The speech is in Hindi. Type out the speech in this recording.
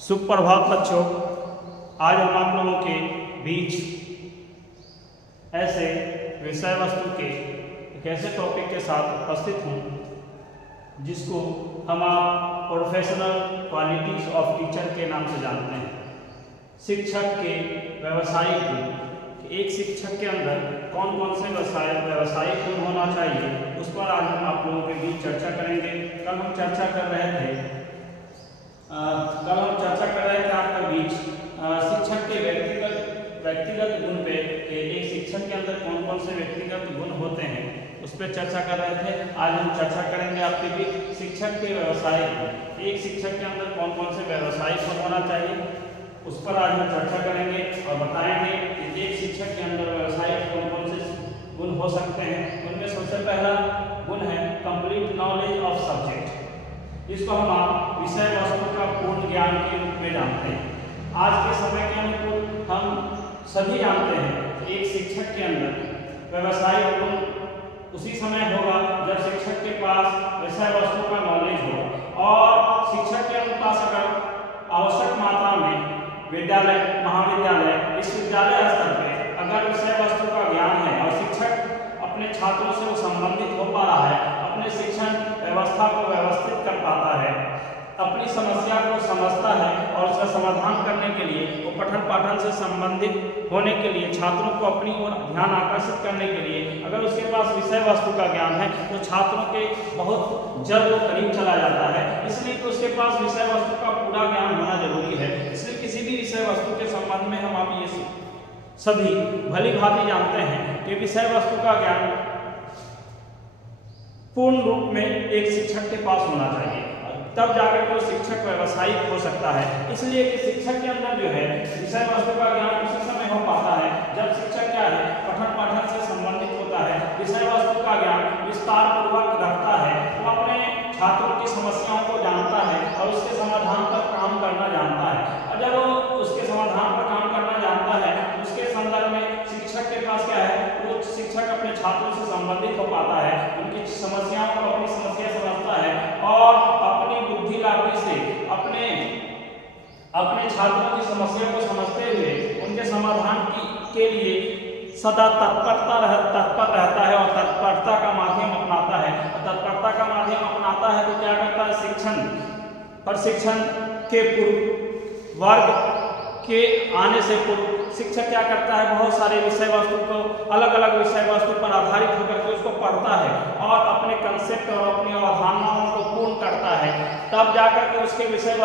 सुप्रभात बच्चों, आज हम आप लोगों के बीच ऐसे विषय वस्तु के एक ऐसे टॉपिक के साथ उपस्थित हूँ जिसको हम आप प्रोफेशनल क्वालिटीज ऑफ टीचर के नाम से जानते हैं। शिक्षक के व्यावसायिक गुण, एक शिक्षक के अंदर कौन कौन से व्यावसायिक गुण होना चाहिए, उस पर आज हम आप लोगों के बीच चर्चा करेंगे। कल हम चर्चा कर रहे थे आपके बीच शिक्षक के व्यक्तिगत गुण पे, एक शिक्षक के अंदर कौन कौन से व्यक्तिगत गुण होते हैं उस पर चर्चा कर रहे थे। आज हम चर्चा करेंगे आपके बीच शिक्षक के व्यावसायिक गुण, एक शिक्षक के अंदर कौन कौन से व्यावसायिक गुण होना चाहिए उस पर आज हम चर्चा करेंगे और बताएंगे कि एक शिक्षक के अंदर व्यावसायिक कौन कौन से गुण हो सकते हैं। उनमें सबसे पहला गुण है कंप्लीट नॉलेज ऑफ सब्जेक्ट, जिसको हम आप विषय वस्तु का पूर्ण ज्ञान के रूप में जानते हैं। आज के समय के अनुकूल हम सभी जानते हैं कि एक शिक्षक के अंदर व्यावसायिक गुण उसी समय होगा जब शिक्षक के पास विषय वस्तु का नॉलेज हो और शिक्षक के पास अगर आवश्यक मात्रा में विद्यालय, महाविद्यालय, विश्वविद्यालय स्तर पे अगर विषय वस्तु का ज्ञान है और शिक्षक अपने छात्रों से वो संबंधित हो पा रहा है, अपने शिक्षण व्यवस्था को व्यवस्थित कर पाता है, अपनी समस्या को समझता है और उसका समाधान करने के लिए वो पठन पाठन से संबंधित होने के लिए छात्रों को अपनी ओर ध्यान आकर्षित करने के लिए अगर उसके पास विषय वस्तु का ज्ञान है तो छात्रों के बहुत जल्द वो करीब चला जाता है। इसलिए तो उसके पास विषय वस्तु का पूरा ज्ञान होना जरूरी है। इसलिए किसी भी विषय वस्तु के संबंध में हम आप ये सभी भली भांति जानते हैं कि विषय वस्तु का ज्ञान पूर्ण रूप में एक शिक्षक के पास होना चाहिए, तब जाकर के शिक्षक व्यावसायिक हो सकता है। इसलिए कि शिक्षक के अंदर जो है विषय वस्तु का ज्ञान उसी समय हो पाता है जब शिक्षक क्या है पठन पाठन से संबंधित होता है, विषय वस्तु का ज्ञान विस्तार पूर्वक रखता है, वो अपने छात्रों की समस्याओं को जानता है और उसके समाधान पर काम करना जानता है। और जब वो उसके समाधान पर काम करना जानता है उसके संदर्भ में शिक्षक के पास क्या है, वो शिक्षक अपने छात्रों से संबंधित हो पाता है, उनकी समस्याओं को अपनी समस्या समझता है और अपनी बुद्धि लाभी से अपने छात्रों की समस्या को समझते हुए उनके समाधान के लिए सदा तत्पर रहता है और तत्परता का माध्यम अपनाता है। और तत्परता का माध्यम अपनाता है तो क्या करता है, प्रशिक्षण के पूर्व वर्ग के आने से पूर्व शिक्षक क्या करता है, बहुत सारे विषय वस्तु को अलग अलग विषय वस्तु पर आधारित होकर के उसको पढ़ता है और अपने कंसेप्ट और अपनी अवधारणाओं को पूर्ण करता है, तब जाकर के उसके विषय